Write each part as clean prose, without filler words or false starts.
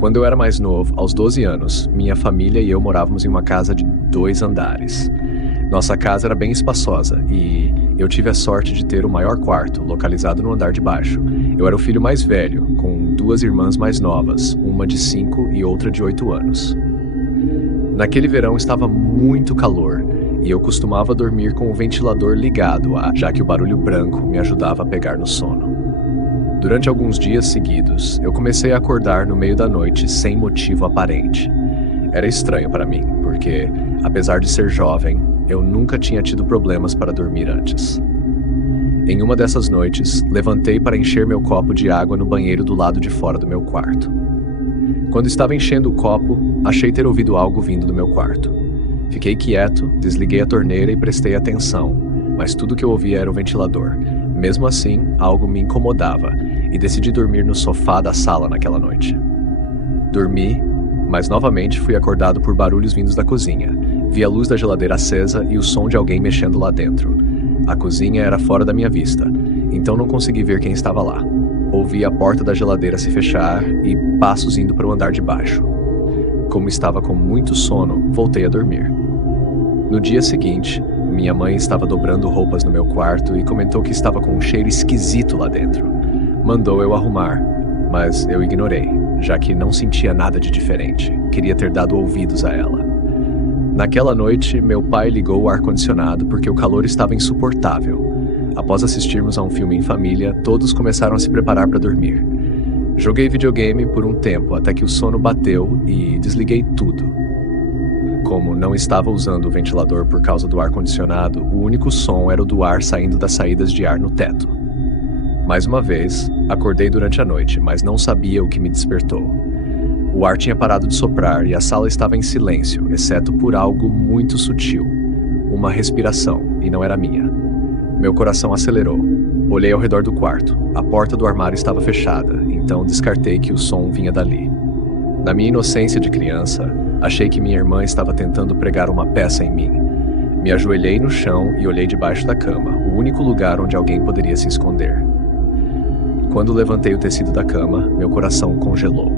Quando eu era mais novo, aos 12 anos, minha família e eu morávamos em uma casa de 2 andares. Nossa casa era bem espaçosa e eu tive a sorte de ter o maior quarto, localizado no andar de baixo. Eu era o filho mais velho, com 2 irmãs mais novas, uma de 5 e outra de 8 anos. Naquele verão estava muito calor e eu costumava dormir com o ventilador ligado, já que o barulho branco me ajudava a pegar no sono. Durante alguns dias seguidos, eu comecei a acordar no meio da noite sem motivo aparente. Era estranho para mim, porque, apesar de ser jovem, eu nunca tinha tido problemas para dormir antes. Em uma dessas noites, levantei para encher meu copo de água no banheiro do lado de fora do meu quarto. Quando estava enchendo o copo, achei ter ouvido algo vindo do meu quarto. Fiquei quieto, desliguei a torneira e prestei atenção, mas tudo que eu ouvia era o ventilador. Mesmo assim, algo me incomodava e decidi dormir no sofá da sala naquela noite. Dormi, mas novamente fui acordado por barulhos vindos da cozinha. Vi a luz da geladeira acesa e o som de alguém mexendo lá dentro. A cozinha era fora da minha vista, então não consegui ver quem estava lá. Ouvi a porta da geladeira se fechar e passos indo para o andar de baixo. Como estava com muito sono, voltei a dormir. No dia seguinte, minha mãe estava dobrando roupas no meu quarto e comentou que estava com um cheiro esquisito lá dentro. Mandou eu arrumar, mas eu ignorei, já que não sentia nada de diferente. Queria ter dado ouvidos a ela. Naquela noite, meu pai ligou o ar-condicionado porque o calor estava insuportável. Após assistirmos a um filme em família, todos começaram a se preparar para dormir. Joguei videogame por um tempo até que o sono bateu e desliguei tudo. Como não estava usando o ventilador por causa do ar-condicionado, o único som era o do ar saindo das saídas de ar no teto. Mais uma vez, acordei durante a noite, mas não sabia o que me despertou. O ar tinha parado de soprar e a sala estava em silêncio, exceto por algo muito sutil. Uma respiração, e não era minha. Meu coração acelerou. Olhei ao redor do quarto. A porta do armário estava fechada, então descartei que o som vinha dali. Na minha inocência de criança, achei que minha irmã estava tentando pregar uma peça em mim. Me ajoelhei no chão e olhei debaixo da cama, o único lugar onde alguém poderia se esconder. Quando levantei o tecido da cama, meu coração congelou.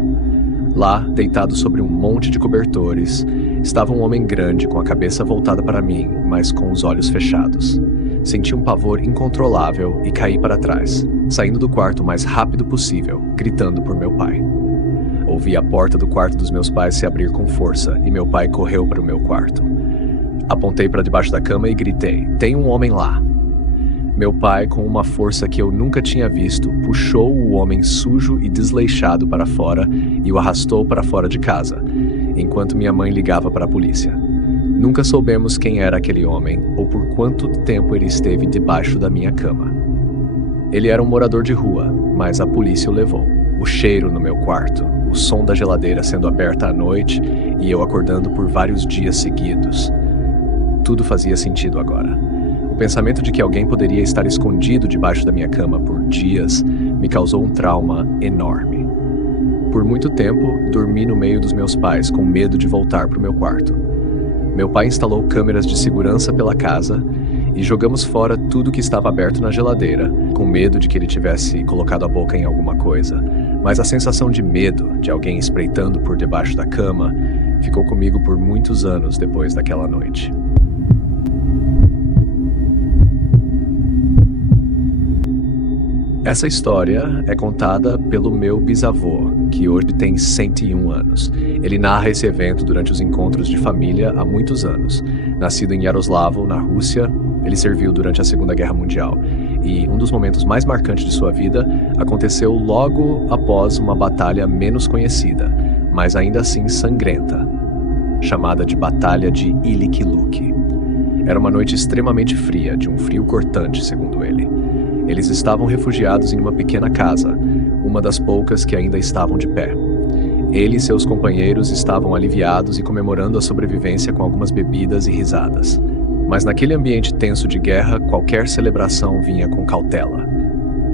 Lá, deitado sobre um monte de cobertores, estava um homem grande com a cabeça voltada para mim, mas com os olhos fechados. Senti um pavor incontrolável e caí para trás, saindo do quarto o mais rápido possível, gritando por meu pai. Ouvi a porta do quarto dos meus pais se abrir com força e meu pai correu para o meu quarto. Apontei para debaixo da cama e gritei: "Tem um homem lá!" Meu pai, com uma força que eu nunca tinha visto, puxou o homem sujo e desleixado para fora e o arrastou para fora de casa, enquanto minha mãe ligava para a polícia. Nunca soubemos quem era aquele homem ou por quanto tempo ele esteve debaixo da minha cama. Ele era um morador de rua, mas a polícia o levou. O cheiro no meu quarto, o som da geladeira sendo aberta à noite e eu acordando por vários dias seguidos. Tudo fazia sentido agora. O pensamento de que alguém poderia estar escondido debaixo da minha cama por dias me causou um trauma enorme. Por muito tempo, dormi no meio dos meus pais, com medo de voltar para o meu quarto. Meu pai instalou câmeras de segurança pela casa e jogamos fora tudo que estava aberto na geladeira, com medo de que ele tivesse colocado a boca em alguma coisa. Mas a sensação de medo de alguém espreitando por debaixo da cama ficou comigo por muitos anos depois daquela noite. Essa história é contada pelo meu bisavô, que hoje tem 101 anos. Ele narra esse evento durante os encontros de família há muitos anos. Nascido em Yaroslavo, na Rússia, ele serviu durante a Segunda Guerra Mundial. E um dos momentos mais marcantes de sua vida aconteceu logo após uma batalha menos conhecida, mas ainda assim sangrenta, chamada de Batalha de Iliki Luki. Era uma noite extremamente fria, de um frio cortante, segundo ele. Eles estavam refugiados em uma pequena casa, uma das poucas que ainda estavam de pé. Ele e seus companheiros estavam aliviados e comemorando a sobrevivência com algumas bebidas e risadas. Mas naquele ambiente tenso de guerra, qualquer celebração vinha com cautela.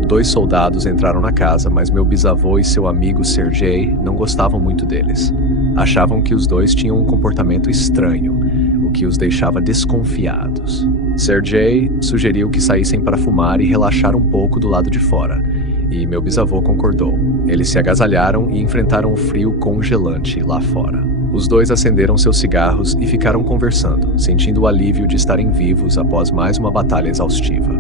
2 soldados entraram na casa, mas meu bisavô e seu amigo Sergei não gostavam muito deles. Achavam que os 2 tinham um comportamento estranho, o que os deixava desconfiados. Sergei sugeriu que saíssem para fumar e relaxar um pouco do lado de fora. e meu bisavô concordou. Eles se agasalharam e enfrentaram o frio congelante lá fora. Os dois acenderam seus cigarros e ficaram conversando, sentindo o alívio de estarem vivos após mais uma batalha exaustiva.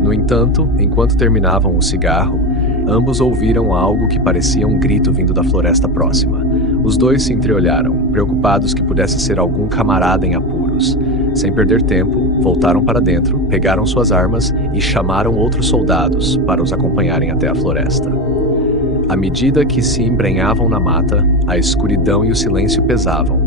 No entanto, enquanto terminavam o cigarro, ambos ouviram algo que parecia um grito vindo da floresta próxima. Os dois se entreolharam, preocupados que pudesse ser algum camarada em apuros. Sem perder tempo, voltaram para dentro, pegaram suas armas e chamaram outros soldados para os acompanharem até a floresta. À medida que se embrenhavam na mata, a escuridão e o silêncio pesavam,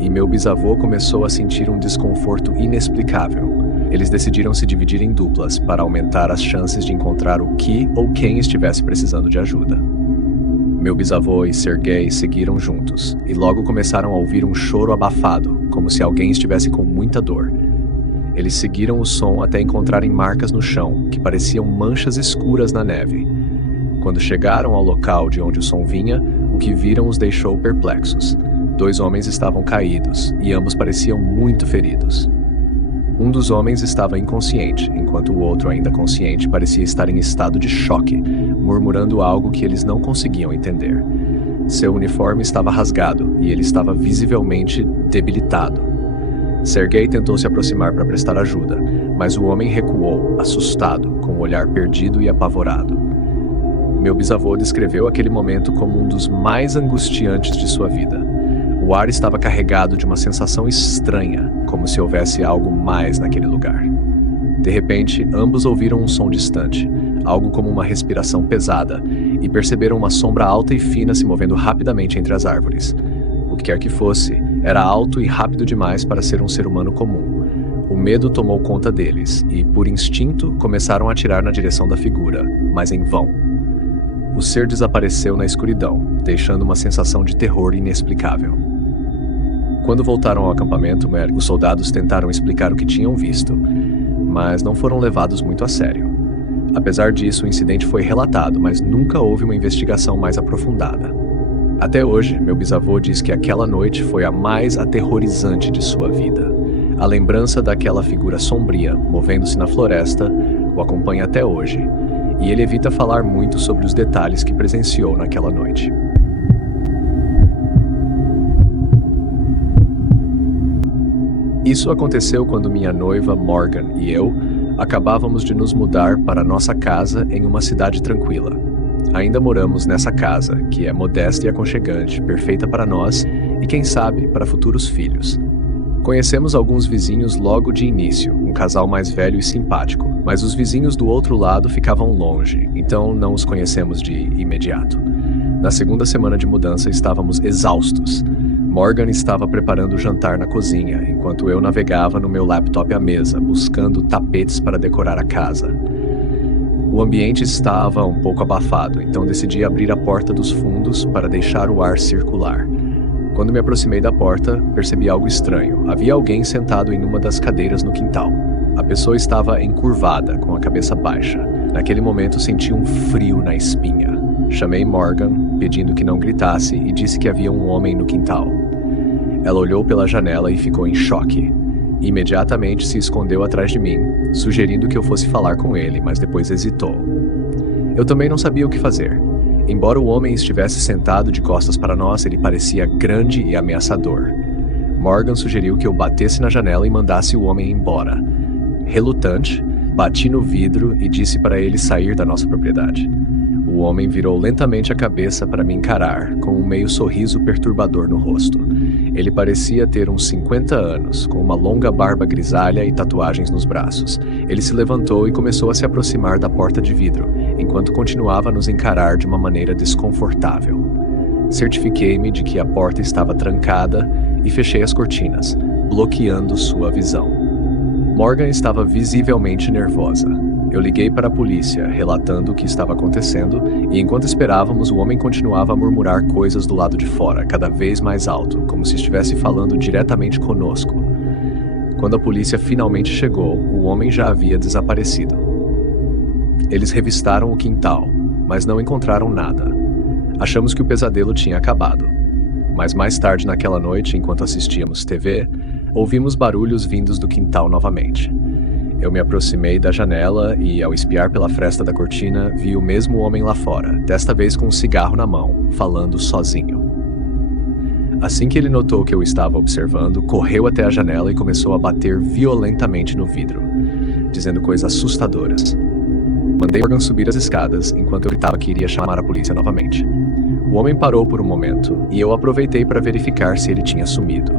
e meu bisavô começou a sentir um desconforto inexplicável. Eles decidiram se dividir em duplas para aumentar as chances de encontrar o que ou quem estivesse precisando de ajuda. Meu bisavô e Sergei seguiram juntos, e logo começaram a ouvir um choro abafado, como se alguém estivesse com muita dor. Eles seguiram o som até encontrarem marcas no chão, que pareciam manchas escuras na neve. Quando chegaram ao local de onde o som vinha, o que viram os deixou perplexos. 2 homens estavam caídos, e ambos pareciam muito feridos. Um dos homens estava inconsciente, enquanto o outro, ainda consciente, parecia estar em estado de choque, murmurando algo que eles não conseguiam entender. Seu uniforme estava rasgado e ele estava visivelmente debilitado. Sergei tentou se aproximar para prestar ajuda, mas o homem recuou, assustado, com o olhar perdido e apavorado. Meu bisavô descreveu aquele momento como um dos mais angustiantes de sua vida. O ar estava carregado de uma sensação estranha, como se houvesse algo mais naquele lugar. De repente, ambos ouviram um som distante, algo como uma respiração pesada, e perceberam uma sombra alta e fina se movendo rapidamente entre as árvores. O que quer que fosse, era alto e rápido demais para ser um ser humano comum. O medo tomou conta deles, e, por instinto, começaram a atirar na direção da figura, mas em vão. O ser desapareceu na escuridão, deixando uma sensação de terror inexplicável. Quando voltaram ao acampamento, os soldados tentaram explicar o que tinham visto, mas não foram levados muito a sério. Apesar disso, o incidente foi relatado, mas nunca houve uma investigação mais aprofundada. Até hoje, meu bisavô diz que aquela noite foi a mais aterrorizante de sua vida. A lembrança daquela figura sombria, movendo-se na floresta, o acompanha até hoje, e ele evita falar muito sobre os detalhes que presenciou naquela noite. Isso aconteceu quando minha noiva, Morgan, e eu acabávamos de nos mudar para nossa casa em uma cidade tranquila. Ainda moramos nessa casa, que é modesta e aconchegante, perfeita para nós e, quem sabe, para futuros filhos. Conhecemos alguns vizinhos logo de início, um casal mais velho e simpático, mas os vizinhos do outro lado ficavam longe, então não os conhecemos de imediato. Na segunda semana de mudança estávamos exaustos. Morgan estava preparando o jantar na cozinha, enquanto eu navegava no meu laptop à mesa, buscando tapetes para decorar a casa. O ambiente estava um pouco abafado, então decidi abrir a porta dos fundos para deixar o ar circular. Quando me aproximei da porta, percebi algo estranho. Havia alguém sentado em uma das cadeiras no quintal. A pessoa estava encurvada, com a cabeça baixa. Naquele momento senti um frio na espinha. Chamei Morgan, pedindo que não gritasse, e disse que havia um homem no quintal. Ela olhou pela janela e ficou em choque. Imediatamente se escondeu atrás de mim, sugerindo que eu fosse falar com ele, mas depois hesitou. Eu também não sabia o que fazer. Embora o homem estivesse sentado de costas para nós, ele parecia grande e ameaçador. Morgan sugeriu que eu batesse na janela e mandasse o homem embora. Relutante, bati no vidro e disse para ele sair da nossa propriedade. O homem virou lentamente a cabeça para me encarar, com um meio sorriso perturbador no rosto. Ele parecia ter uns 50 anos, com uma longa barba grisalha e tatuagens nos braços. Ele se levantou e começou a se aproximar da porta de vidro, enquanto continuava a nos encarar de uma maneira desconfortável. Certifiquei-me de que a porta estava trancada e fechei as cortinas, bloqueando sua visão. Morgan estava visivelmente nervosa. Eu liguei para a polícia, relatando o que estava acontecendo, e enquanto esperávamos, o homem continuava a murmurar coisas do lado de fora, cada vez mais alto, como se estivesse falando diretamente conosco. Quando a polícia finalmente chegou, o homem já havia desaparecido. Eles revistaram o quintal, mas não encontraram nada. Achamos que o pesadelo tinha acabado. Mas mais tarde naquela noite, enquanto assistíamos TV, ouvimos barulhos vindos do quintal novamente. Eu me aproximei da janela e, ao espiar pela fresta da cortina, vi o mesmo homem lá fora, desta vez com um cigarro na mão, falando sozinho. Assim que ele notou que eu estava observando, correu até a janela e começou a bater violentamente no vidro, dizendo coisas assustadoras. Mandei Morgan subir as escadas enquanto eu gritava que iria chamar a polícia novamente. O homem parou por um momento e eu aproveitei para verificar se ele tinha sumido.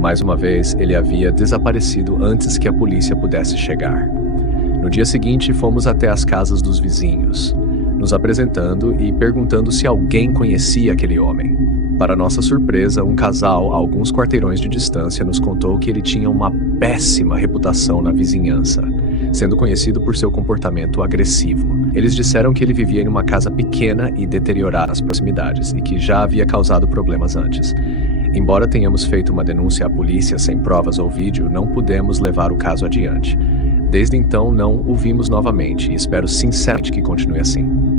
Mais uma vez, ele havia desaparecido antes que a polícia pudesse chegar. No dia seguinte, fomos até as casas dos vizinhos, nos apresentando e perguntando se alguém conhecia aquele homem. Para nossa surpresa, um casal, a alguns quarteirões de distância, nos contou que ele tinha uma péssima reputação na vizinhança, sendo conhecido por seu comportamento agressivo. Eles disseram que ele vivia em uma casa pequena e deteriorada nas proximidades e que já havia causado problemas antes. Embora tenhamos feito uma denúncia à polícia sem provas ou vídeo, não pudemos levar o caso adiante. Desde então, não o vimos novamente e espero sinceramente que continue assim.